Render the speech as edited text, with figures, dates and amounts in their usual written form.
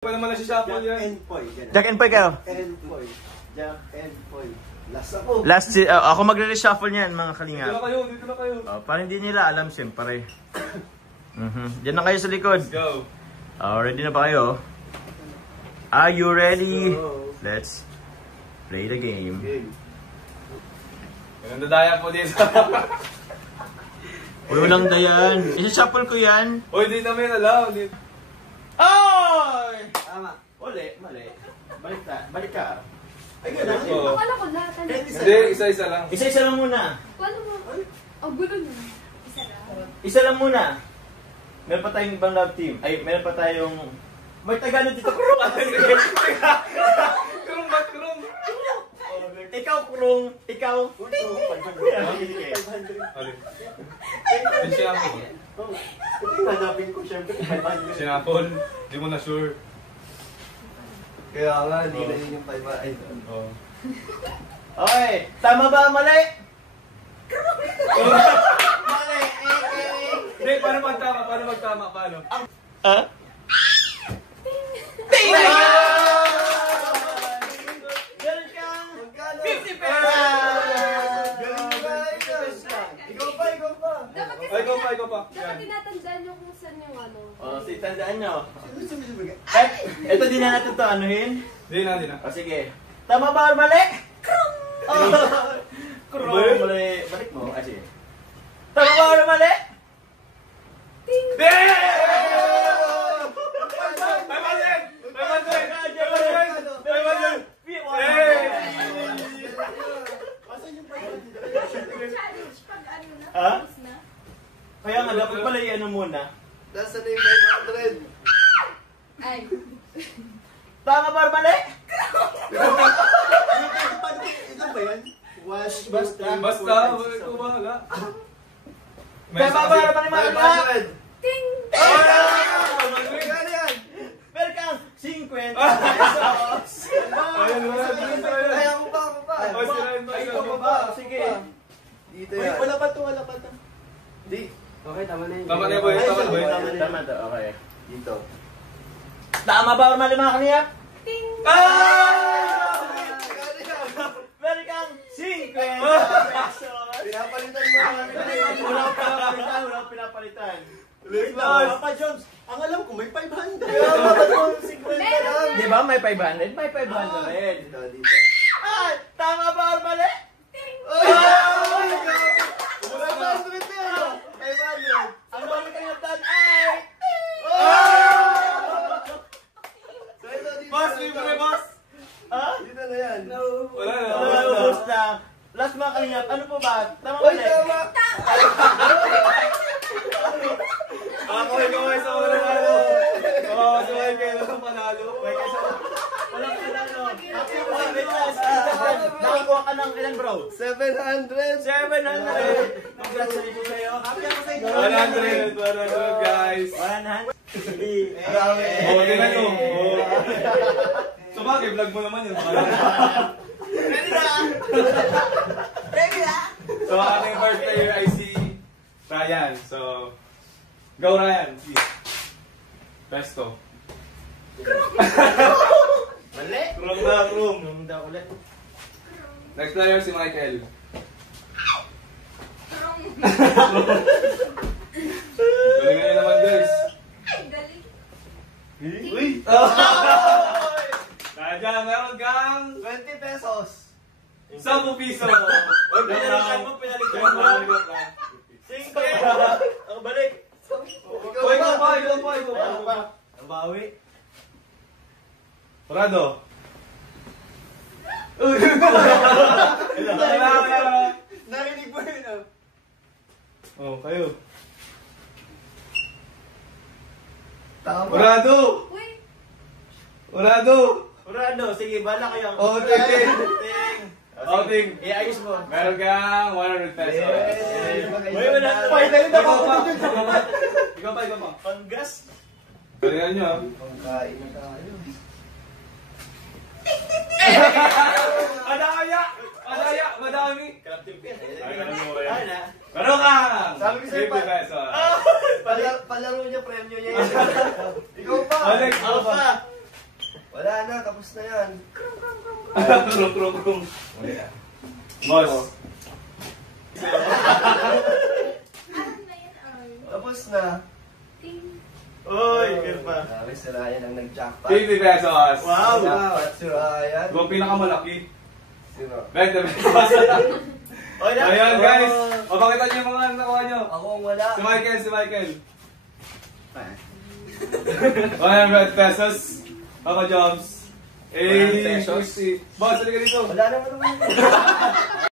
Pa naman na si Shuffle yan. Jack and Poy kayo. Jack and Poy. Last ako. Last, ako magre-reshuffle niyan mga kalingap. Dito na kayo. Para hindi nila alam siyempre. Diyan na kayo sa likod. Let's go. Ready na ba kayo? Are you ready? Let's play the game. Ganun daya po dito. Uy, walang dayan. Isa-shuffle ko yan. Uy, di namin alam. Ay! Tama. Mali. Balik ka. Ay, gano'n. Akala ko lahat. Hindi, isa-isa lang. Isa-isa lang muna. Paano mo? Oh, gulo na. Isa lang. Isa lang muna. Meron pa tayong ibang love team. Ay, meron pa tayong... May Tagalog dito. Kurong! Kurong ba? Kurong? Ikaw, kurong. Ikaw. Yung Shuffle. Ito yung hanapin ko, syempre. Shuffle. Di mo na sure. Kaya nga, hindi na yun yung 500. Oo. Okay. Tama ba? Mali? Mali. Hindi, paano magtama? Paano? Ah? Ting! Meron kang 50 pesos! Ikaw pa. Dapat kasi Ikaw pa. dapat tinatandaan nyo kung saan yung ano. Tandaan nyo. Ito din na natin ito, anuhin? Di na. Sige. Tama ba or mali? Krong! Krong! Mali. Balik mo. Sige. Tama ba or mali? Ting! Challenge pag ano na. Ha? Tapos na. Kaya nga, dapat pala i-ano muna. Nasa na yung 500. Ay. Tama ba or mali? Ito ba yan? Basta. Ikaw bahala. Tama ba or mali mga ka? 500. Ting! Magkano yan? Meron kang 50 pesos. Ay, ako pa. Ay, ikaw ba? Sige. Dito yan. Wala pa to. Di. Okay, tama na yun. Tama na boy. Tama to, okay. Dito. Tama ba or mali mga kaniyap? Ting! Meron kang 50 pesos. Pinapalitan mo Wala akong pinapalitan. Papa Jones, ang alam ko may 500. Di ba may 500? May 500. Dito. Ah, tama ba or mali? Ting! Ang mali kang tan ay... Boss, libre boss. Ha? Dito na yan. Wala na. Ubus na. Last mga kaniyap, ano po ba? Tama Uy, mali? tama! Ako ay sa mga ano. Sabay kayo sa panalo. Walang panalo. Nakakuha ka ng ilan bro? 700! 700! Congratulations sa'yo. Happy ako sa inyo. 100 guys. 100. Oo, tingnan nyo. So bakit, vlog mo naman yun. Ready na? So ating first player ay si Ryan. So, go Ryan. Pesto. Mali. Krong na, krong. Nung daw ulit. Next player si Michael. Galing ngayon naman guys. Ay, galing. Uy! Nadya, meron kang 20 pesos! 10 piso. Uy, pinalitan mo. 5. Ako balik. Ikaw pa. Ang bawi. Prado. Narinig mo yun ah. Oh, kayo. Tama. Prado. Uy! Urado. Urado, sige, bala kayo. Oh, ting. Ting. Oh, ting. Iayos mo. Meron kang 100 pesos. Uy, wala. Ikaw pa. Panggas. Galingan nyo ah. Pangkain na tayo. Madami. Captain Pin. Ay, na. Meron kang Sabi ko sa'yo 50 pesos. Palaro niya, premyo niya yan. Ikaw pa. Alex, Ako pa. na, tapos na yan. Krong. Boss. Ano na yan, ay? Tapos na. Ting. Uy, ganun pa. Grabe, si Ryan ang nag-jackpot. 50 pesos. Wow! Jackpot si Ryan. Yung pinakamalaki. Sino? 20 pesos. Oy, na. Ayan guys. O pakita niyo yung mga nakuha niyo. Ako ang wala. Si Michael. 100 pesos. Ako Jobs. 100 pesos. 50. Boss, halika dito. Wala naman naman.